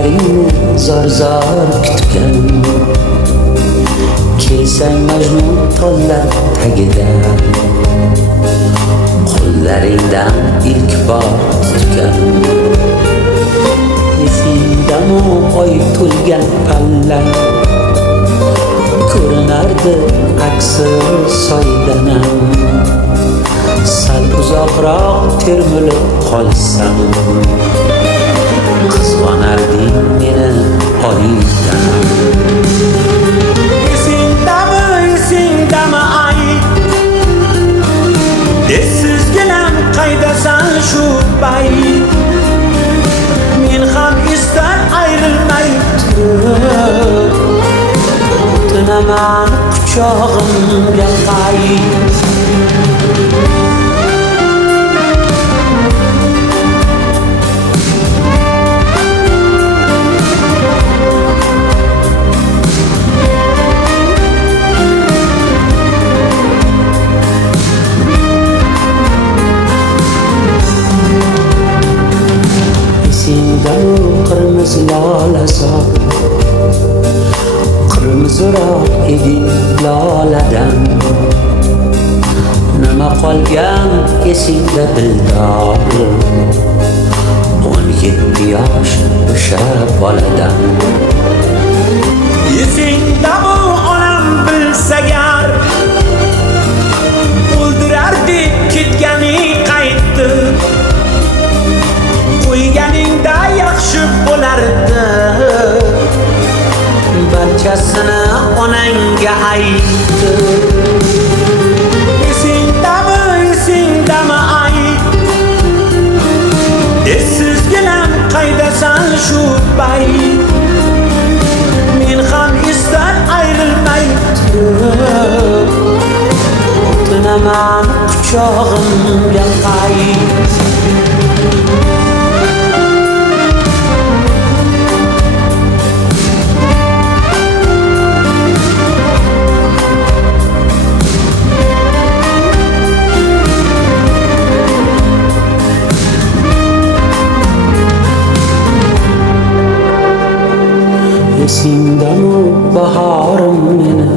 ko'zlaringni zor kutgan, kelsang Majnun tollar tagida, qo'llaringdan ilk bor tutgan. Esingdami oy to'lgan palla, ko'rinardi aksi soydanam. Sal uzoqroq termilib qolsam, qizg'onarding meni oydan. Esingdami ay, esizginam qaydasan shu bay. Men ham esdan ayrilmay turib, o'tinaman quchog'imga qayt. Qirmizi lolasoq, qirmiziroq eding loladan. Nima qolgan esingda dildor, 17 yosh o'sha boladan. Esingdami onam bilsagar, o'ldirardi ketganing qaytdi. Qo'yganingda yaxshi bo'lardi, barchasini onangga aytdi. Esingdami ay, esizginam qaydasan shu bay. Men ham esdan ayrilmay turib, o'tinaman quchog'imga qayt. Esingdami bahorim meni,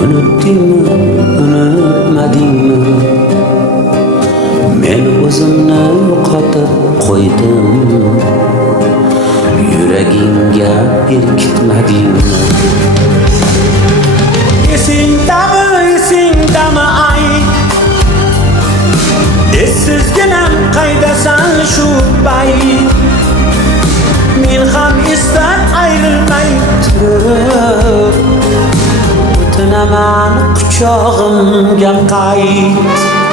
unutdingmi, unutmadingmi? Men o'zimni yo'qotib qo'ydim, yuragingga berkitmadingmi? Esingdami ay, esizginam qaydasan shu bay. Men ham esdan ayrilmay turib, o'tinaman quchog'imga qayt.